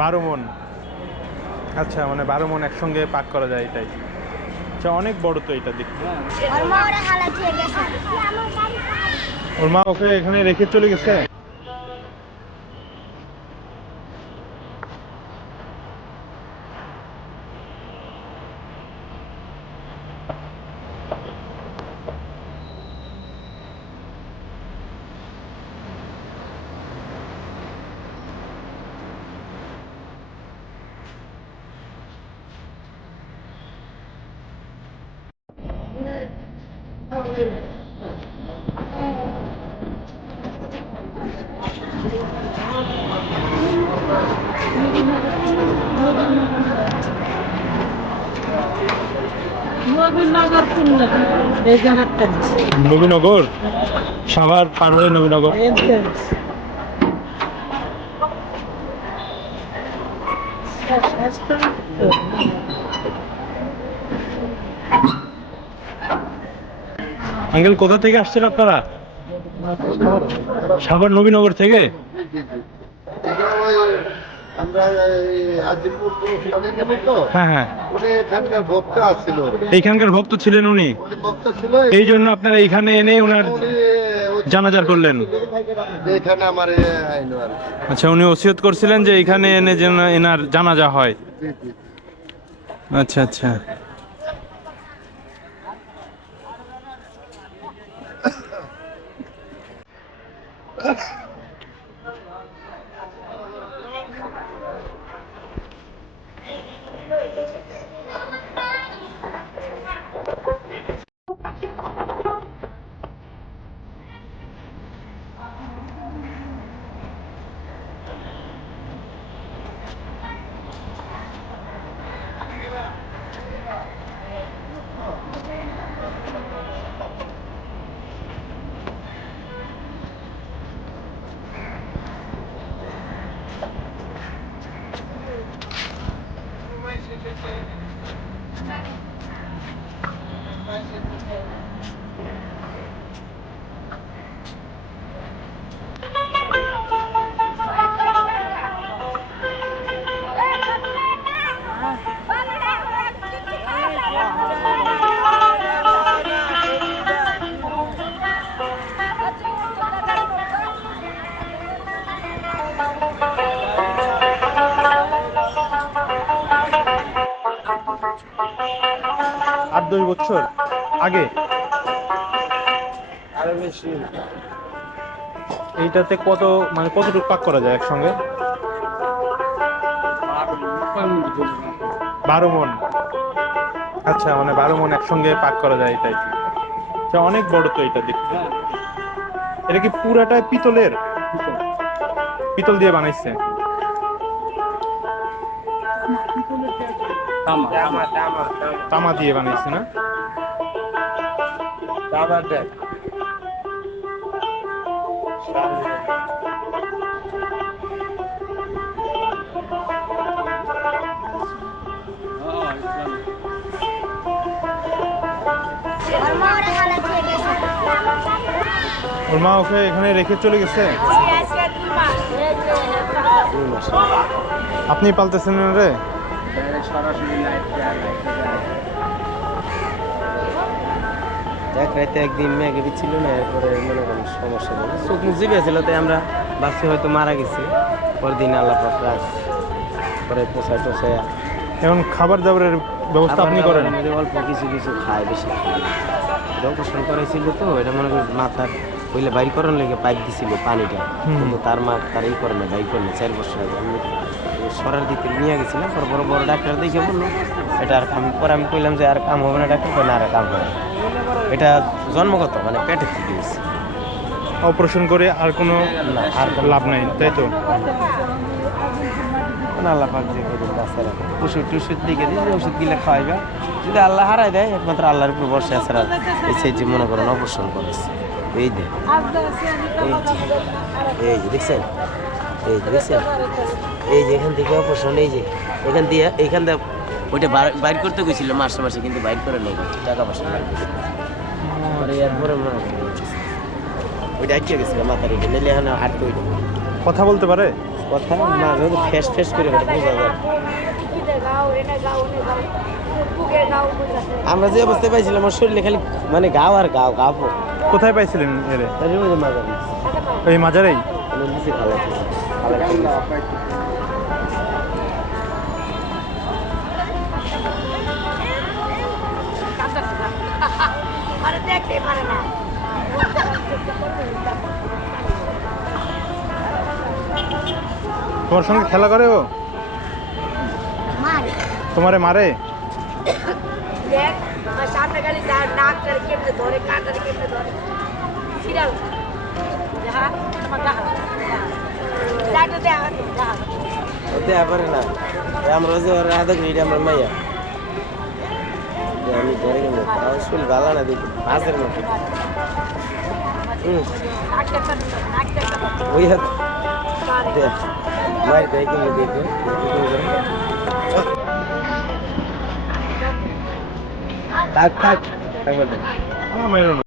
12 মণ। আচ্ছা, মানে 12 মণ একসঙ্গে পাক করা যায় এটাই। আচ্ছা, অনেক বড় তো এটা দেখতে। ওর মা ওকে এখানে রেখে চলে গেছে। নবীনগর, সাভার পার হয়ে নবীনগর। আঙ্কেল, কোথা থেকে আসছেন আপনারা? সাভার নবীনগর থেকে। হ্যাঁ হ্যাঁ, এইখানকার ভক্ত ছিলেন উনি, এই জন্য আপনারা এইখানে এনে ওনার জানাজা করলেন। আচ্ছা, উনি ওসিয়ত করছিলেন যে এইখানে এনে যেন এনার জানাজা হয়। আচ্ছা আচ্ছা। 8-10 বছর আগে, আরো বেশি। এইটাতে কত, মানে কতটুকু পাক করা যায় একসঙ্গে? 12 মণ। আচ্ছা, মানে 12 মণ একসঙ্গে পাক করা যায় এটাই। আচ্ছা, অনেক বড় তো এটা দেখতে। এটা কি পুরাটাই পিতলের? পিতল দিয়ে বানাইছে? তামা দিয়ে বানাইছে না? ওর মা ওকে এখানে রেখে চলে গেছে। আপনি পালতেছেন রে? এক রাতে একদিন মেঘে দিচ্ছিল না, এরপরে মনে করেন সমস্যা নেই, চোখ মুখ জিভে ছিল, তাই আমরা ভাবছি হয়তো মারা গেছে। পরের দিন আল্লাহ পাক রাখ পরে পোষায় টোষায়। এখন খাবার দাবারের ব্যবস্থা আপনি করেন? অল্প কিছু কিছু খায়, বেশি খায়। অপারেশন করাইছিল তো, এটা মনে করি মাথার পইলে বাইর করার লেগে পাইপ দিছিল পানিটা, কিন্তু তার মা তার এই করে না, বাইর করে না। 4 বছর আগে আমি সরার দিতে নিয়ে গেছিলাম, পরে বড় বড় ডাক্তার দেখে বললো এটা আর আমি, পরে আমি কইলাম যে আর কাম হবে না ডাক্তার, না আর কাম হবে। এটা জন্মগত, মানে পেটের থেকে হয়েছে। অপারেশন করে আর কোনো আর লাভ নাই, তাই তো? আল্লাহ পাক যে করুন তাছাড়া ওষুধ টষুধ লিখে দিই, ওষুধ গিলে খাওয়াইবা, যদি আল্লাহ হারাই দেয় একমাত্র আল্লাহর উপর বর্ষা ছাড়া। এই সেই যে মনে করেন অপারেশন করেছে, এই যে এই যে দেখছেন, এই যে দেখছেন, এই যে এখান থেকে অপারেশন, এই যে এখান দিয়ে ওইটা বাইর করতে গেছিল মাসে মাসে, কিন্তু বাইর করে নেই, টাকা পয়সা বাইর করে। এরপরে মনে করেন ওইটা আটকে গেছিল মাথার, এটা নিলে এখানে হাঁটতে হইল। কথা বলতে পারে? কথা মাঝে মধ্যে ফেস ফেস করে ওটা বোঝা যায়। আমরা যে অবস্থায় পাইছিলাম আমার শরীরে খালি মানে গাও আর গাও গাও কোথায় পাইছিলেন এরে? তার মধ্যে মাজা দিচ্ছে এই মাজারেই? নিচে খালাই দেখতে পারে না তোমার সঙ্গে খেলা করে ও? তোমারে মারে? দেখ আর সামনে খালি তার নাকটারে কেমনে ধরে কানটারে কেমনে ধরে সিরিয়াল যাহা তোমার যাহা ডাক্তার দেখা যাহা ওতে পারে না আমরা যে ওর আদা করি আমরা মাইয়া আমি ধরে গেল তাও শরীর ভালো না দেখি মাছের মতো ওই হাত দেখ মার দেয় কিন্তু দেখো থাক থাক থাকবে মেরুন